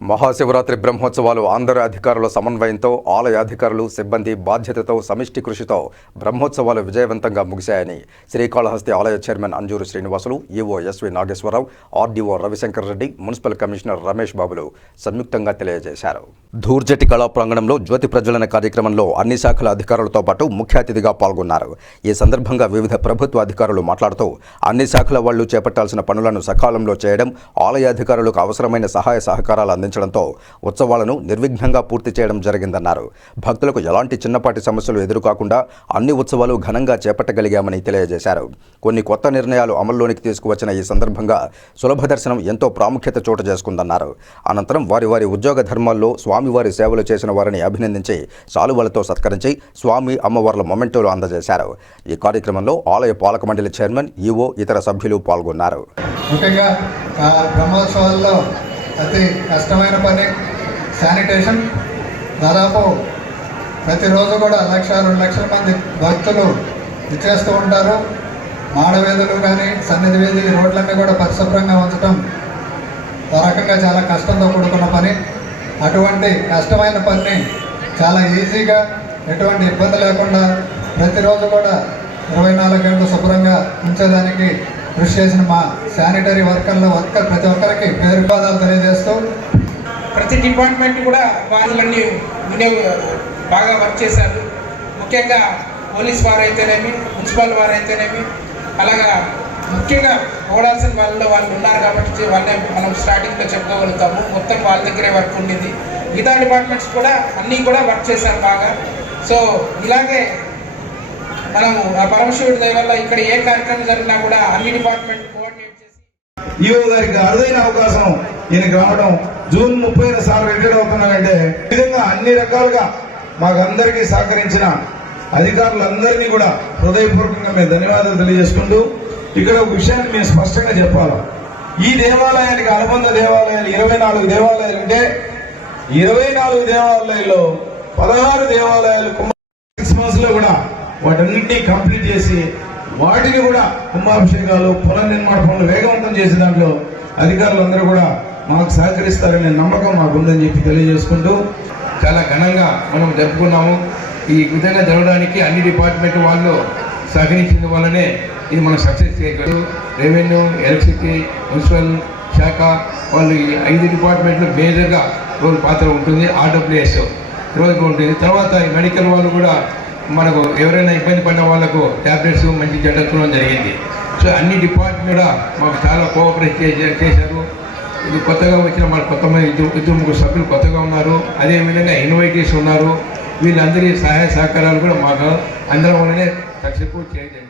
మహాశివరాత్రి బ్రహ్మోత్సవాలు ఆంధ్ర అధికారుల సమన్వయంతో ఆలయ అధికారులు సిబ్బంది బాధ్యతతో సమిష్టి కృషితో బ్రహ్మోత్సవాలు విజయవంతంగా ముగిశాయని శ్రీకాళహస్తి ఆలయ chairman Anjuru Srinivasulu EO SV Nageswararao RDO Ravishankar Reddy municipal commissioner Ramesh బాబులు సంయుక్తంగా తెలియజేశారు. ధూర్జటి కళా ప్రాంగణంలో జ్యోతి ప్రజ్వలన కార్యక్రమంలో అన్ని శాఖల అధికారులతో పాటు ముఖ్య అతిథిగా పాల్గొన్నారు. ఈ సందర్భంగా వివిధ ప్రభుత్వ అధికారులు మాట్లాడుతూ అన్ని శాఖల వాళ్ళు చేపట్టాల్సిన పనులను సకాలంలో చేయడం ఆలయ అధికారులకు అవసరమైన సహాయ సహకారాలు అందించడంతో ఉత్సవాలను నిర్విఘ్నంగా పూర్తి చేయడం జరిగిందన్నారు. భక్తులకు ఎలాంటి చిన్నపాటి సమస్యలు ఎదురుకాకుండా అన్ని ఉత్సవాలు ఘనంగా చేపట్టగలిగామని తెలియజేశారు. కొన్ని కొత్త నిర్ణయాలు అమల్లోనికి తీసుకువచ్చిన ఈ సందర్భంగా సులభ దర్శనం ఎంతో ప్రాముఖ్యత చోటు చేసుకుందన్నారు. అనంతరం వారి వారి ఉద్యోగ ధర్మాల్లో స్వామివారి సేవలు చేసిన వారిని అభినందించి సాలువలతో సత్కరించి స్వామి అమ్మవార్ల మొమెంటోలు అందజేశారు. ఈ కార్యక్రమంలో ఆలయ పాలక మండలి చైర్మన్ ఈవో ఇతర సభ్యులు పాల్గొన్నారు. ముఖ్యంగా బ్రహ్మోత్సవాల్లో అతి కష్టమైన పని. శానిటేషన్. దాదాపు ప్రతిరోజు కూడా లక్ష రెండు లక్షల మంది భక్తులు ఇచ్చేస్తూ ఉంటారు. మాడవేదులు కానీ సన్నిధి వీధి రోడ్లన్నీ కూడా పరిశుభ్రంగా ఉంచడం ఒక రకంగా చాలా కష్టంతో కూడుకున్న పని. అటువంటి కష్టమైన పనిని చాలా ఈజీగా ఎటువంటి ఇబ్బంది లేకుండా ప్రతిరోజు కూడా ఇరవై నాలుగు గంటలు శుభ్రంగా ఉంచేదానికి కృషి చేసిన మా శానిటరీ వర్కర్లు వర్కర్ ప్రతి ఒక్కరికి పేరు పాదాలు తెలియజేస్తూ ప్రతి డిపార్ట్మెంట్ కూడా వాళ్ళన్నీ వినియోగ బాగా వర్క్ చేశారు. ముఖ్యంగా పోలీస్ వారు అయితేనేమి మున్సిపల్ వారు అయితేనేమి అలాగా ముఖ్యంగా ఓడాల్సిన వాళ్ళలో వాళ్ళు ఉన్నారు కాబట్టి వాళ్ళే మనం స్టార్టింగ్లో చెప్పుకోగలుగుతాము. మొత్తం వాళ్ళ దగ్గరే వర్క్ ఉండింది. మిగతా డిపార్ట్మెంట్స్ కూడా అన్నీ కూడా వర్క్ చేశారు బాగా. సో ఇలాగే మనము ఆ పరమశివుడి దయ వల్ల ఇక్కడ ఏ కార్యక్రమం జరిగినా కూడా అన్ని డిపార్ట్మెంట్ కోఆర్డినేట్ చేసి ఈవో గారికి అరుదైన అవకాశం ఈయనకి రావడం. జూన్ ముప్పై సార్ రిటైర్ అవుతున్నానంటే విధంగా అన్ని రకాలుగా మాకందరికీ సహకరించిన అధికారులందరినీ కూడా హృదయపూర్వకంగా మేము ధన్యవాదాలు తెలియజేసుకుంటూ ఇక్కడ ఒక విషయాన్ని మేము స్పష్టంగా చెప్పాలి. ఈ దేవాలయానికి అనుబంధ దేవాలయాలు ఇరవై నాలుగు దేవాలయాలు ఉంటే ఇరవై నాలుగు దేవాలయాల్లో పదహారు దేవాలయాలు సిక్స్ మంత్స్లో కూడా వాటన్నింటినీ కంప్లీట్ చేసి వాటిని కూడా కుంభాభిషేకాలు పునర్నిర్మాణ పనులు వేగవంతం చేసే దాంట్లో అధికారులందరూ కూడా మాకు సహకరిస్తారనే నమ్మకం మాకుందని చెప్పి తెలియజేసుకుంటూ చాలా ఘనంగా మనం జరుపుకున్నాము. ఈ విధంగా జరగడానికి అన్ని డిపార్ట్మెంట్ వాళ్ళు సహకరించిన వల్లనే ఇది మనం సక్సెస్ చేయగలరు రెవెన్యూ ఎలక్ట్రిసిటీ మున్సిపల్ శాఖ వాళ్ళు ఈ ఐదు డిపార్ట్మెంట్లు మేజర్గా రోల్ పాత్ర ఉంటుంది. ఆర్డబ్ల్యూఎస్ రోజుగా ఉంటుంది. తర్వాత ఈ మెడికల్ వాళ్ళు కూడా మనకు ఎవరైనా ఇబ్బంది పడిన వాళ్ళకు ట్యాబ్లెట్స్ మంచి జడత్వం జరిగింది. సో అన్ని డిపార్ట్మెంట్ కూడా మాకు చాలా కోఆపరేట్ చేశారు. ఇది కొత్తగా వచ్చిన మన కొత్త మంది ఇద్దరు ముగ్గురు సభ్యులు కొత్తగా ఉన్నారు. అదేవిధంగా ఇన్వైటీస్ ఉన్నారు. వీళ్ళందరి సహాయ సహకారాలు కూడా మాకు అందరం వల్లనే సక్సెస్ఫుల్ చేయడం